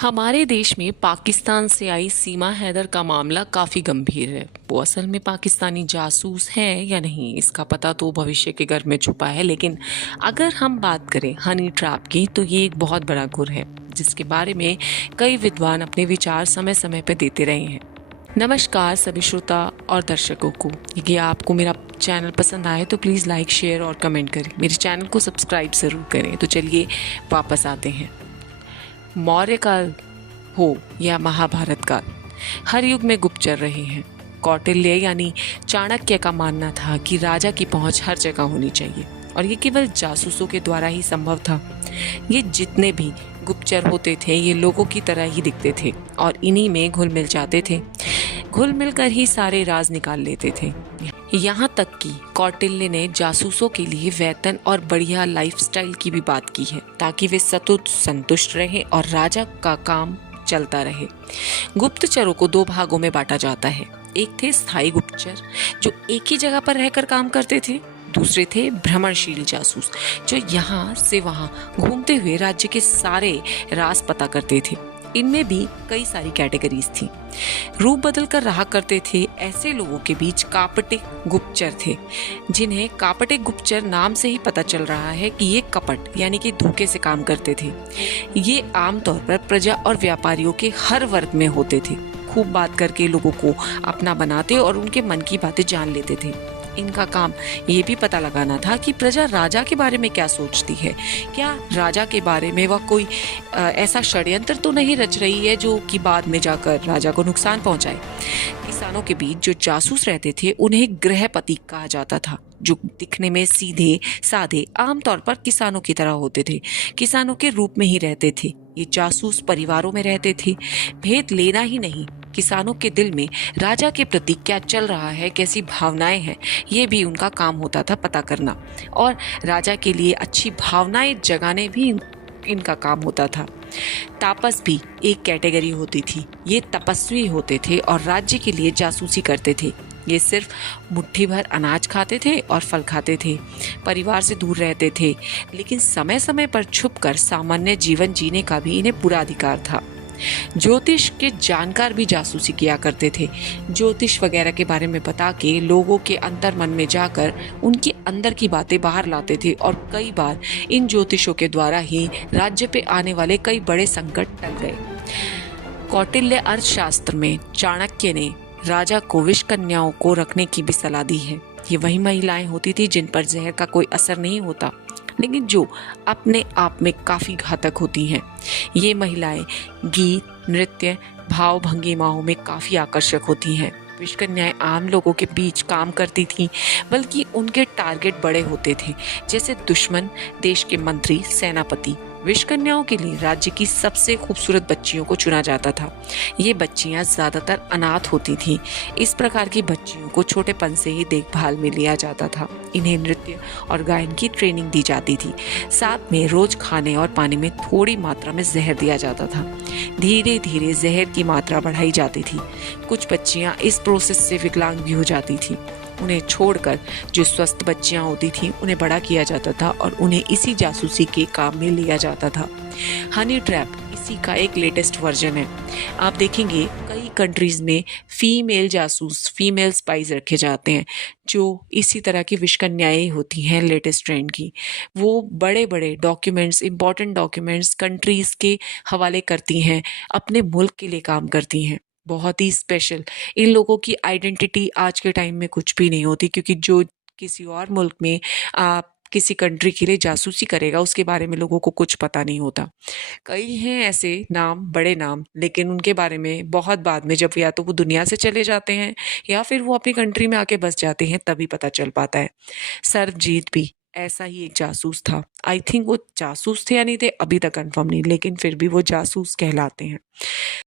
हमारे देश में पाकिस्तान से आई सीमा हैदर का मामला काफ़ी गंभीर है। वो असल में पाकिस्तानी जासूस है या नहीं, इसका पता तो भविष्य के घर में छुपा है। लेकिन अगर हम बात करें हनी ट्रैप की, तो ये एक बहुत बड़ा गुर है जिसके बारे में कई विद्वान अपने विचार समय समय पर देते रहे हैं। नमस्कार सभी श्रोता और दर्शकों को। यदि आपको मेरा चैनल पसंद आए तो प्लीज़ लाइक, शेयर और कमेंट करें। मेरे चैनल को सब्सक्राइब ज़रूर करें। तो चलिए वापस आते हैं। मौर्य काल हो या महाभारत काल, हर युग में गुप्तचर रहे हैं। कौटिल्य यानी चाणक्य का मानना था कि राजा की पहुंच हर जगह होनी चाहिए और ये केवल जासूसों के द्वारा ही संभव था। ये जितने भी गुप्तचर होते थे ये लोगों की तरह ही दिखते थे और इन्हीं में घुल मिल जाते थे। घुल मिलकर ही सारे राज निकाल लेते थे। यहाँ तक कि कौटिल्य ने जासूसों के लिए वेतन और बढ़िया लाइफस्टाइल की भी बात की है ताकि वे सतत संतुष्ट रहे और राजा का काम चलता रहे। गुप्तचरों को दो भागों में बांटा जाता है। एक थे स्थायी गुप्तचर जो एक ही जगह पर रहकर काम करते थे। दूसरे थे भ्रमणशील जासूस जो यहाँ से वहाँ घूमते हुए राज्य के सारे राज पता करते थे। इनमें भी कई सारी कैटेगरीज थी। रूप बदल कर रहा करते थे। ऐसे लोगों के बीच कापटिक गुप्तचर थे, जिन्हें कापटिक गुप्तचर नाम से ही पता चल रहा है कि ये कपट यानी कि धोखे से काम करते थे। ये आमतौर पर प्रजा और व्यापारियों के हर वर्ग में होते थे। खूब बात करके लोगों को अपना बनाते और उनके मन की बातें जान लेते थे। इनका काम ये भी पता लगाना था कि प्रजा राजा के बारे में क्या सोचती है। क्या राजा के बारे में वह कोई ऐसा षड्यंत्र तो नहीं रच रही है जो कि बाद में जाकर राजा को नुकसान पहुंचाए। किसानों के बीच जो जासूस रहते थे उन्हें गृहपति कहा जाता था, जो दिखने में सीधे साधे आमतौर पर किसानों की तरह होते थे। किसानों के रूप में ही रहते थे। ये जासूस परिवारों में रहते थे। भेद लेना ही नहीं, किसानों के दिल में राजा के प्रति क्या चल रहा है, कैसी भावनाएं हैं, ये भी उनका काम होता था पता करना। और राजा के लिए अच्छी भावनाएं जगाने भी इनका काम होता था। तापस भी एक कैटेगरी होती थी। ये तपस्वी होते थे और राज्य के लिए जासूसी करते थे। ये सिर्फ मुट्ठी भर अनाज खाते थे और फल खाते थे। परिवार से दूर रहते थे, लेकिन समय समय पर छुपकर सामान्य जीवन जीने का भी इन्हें पूरा अधिकार था। ज्योतिष के जानकार भी जासूसी किया करते थे। ज्योतिष वगैरह के बारे में बता के लोगों के अंतर मन में जाकर उनके अंदर की बातें बाहर लाते थे और कई बार इन ज्योतिषों के द्वारा ही राज्य पे आने वाले कई बड़े संकट टल गए। कौटिल्य अर्थशास्त्र में चाणक्य ने राजा को विष कन्याओं को रखने की भी सलाह दी है। ये वही महिलाएं होती थी जिन पर जहर का कोई असर नहीं होता, लेकिन जो अपने आप में काफी घातक होती हैं। ये महिलाएं गीत, नृत्य, भाव भंगिमाओं में काफी आकर्षक होती हैं। विषकन्याएं आम लोगों के बीच काम करती थीं, बल्कि उनके टारगेट बड़े होते थे, जैसे दुश्मन, देश के मंत्री, सेनापति। विषकन्याओं के लिए राज्य की सबसे खूबसूरत बच्चियों को चुना जाता था। ये बच्चियां ज्यादातर अनाथ होती थीं। इस प्रकार की बच्चियों को छोटेपन से ही देखभाल में लिया जाता था। इन्हें नृत्य और गायन की ट्रेनिंग दी जाती थी। साथ में रोज खाने और पानी में थोड़ी मात्रा में जहर दिया जाता था। धीरे धीरे जहर की मात्रा बढ़ाई जाती थी। कुछ बच्चियां इस प्रोसेस से विकलांग भी हो जाती थी। उन्हें छोड़कर जो स्वस्थ बच्चियां होती थीं उन्हें बड़ा किया जाता था और उन्हें इसी जासूसी के काम में लिया जाता था। हनी ट्रैप इसी का एक लेटेस्ट वर्जन है। आप देखेंगे कई कंट्रीज में फीमेल जासूस, फीमेल स्पाइस रखे जाते हैं जो इसी तरह की विषकन्याएं होती हैं लेटेस्ट ट्रेंड की। वो बड़े बड़े डॉक्यूमेंट्स, इंपॉर्टेंट डॉक्यूमेंट्स कंट्रीज के हवाले करती हैं, अपने मुल्क के लिए काम करती हैं। बहुत ही स्पेशल। इन लोगों की आइडेंटिटी आज के टाइम में कुछ भी नहीं होती, क्योंकि जो किसी और मुल्क में किसी कंट्री के लिए जासूसी करेगा उसके बारे में लोगों को कुछ पता नहीं होता। कई हैं ऐसे नाम, बड़े नाम, लेकिन उनके बारे में बहुत बाद में, जब या तो वो दुनिया से चले जाते हैं या फिर वो अपनी कंट्री में आके बस जाते हैं, तभी पता चल पाता है। सरबजीत भी ऐसा ही एक जासूस था। आई थिंक वो जासूस थे या नहीं थे अभी तक कंफर्म नहीं, लेकिन फिर भी वो जासूस कहलाते हैं।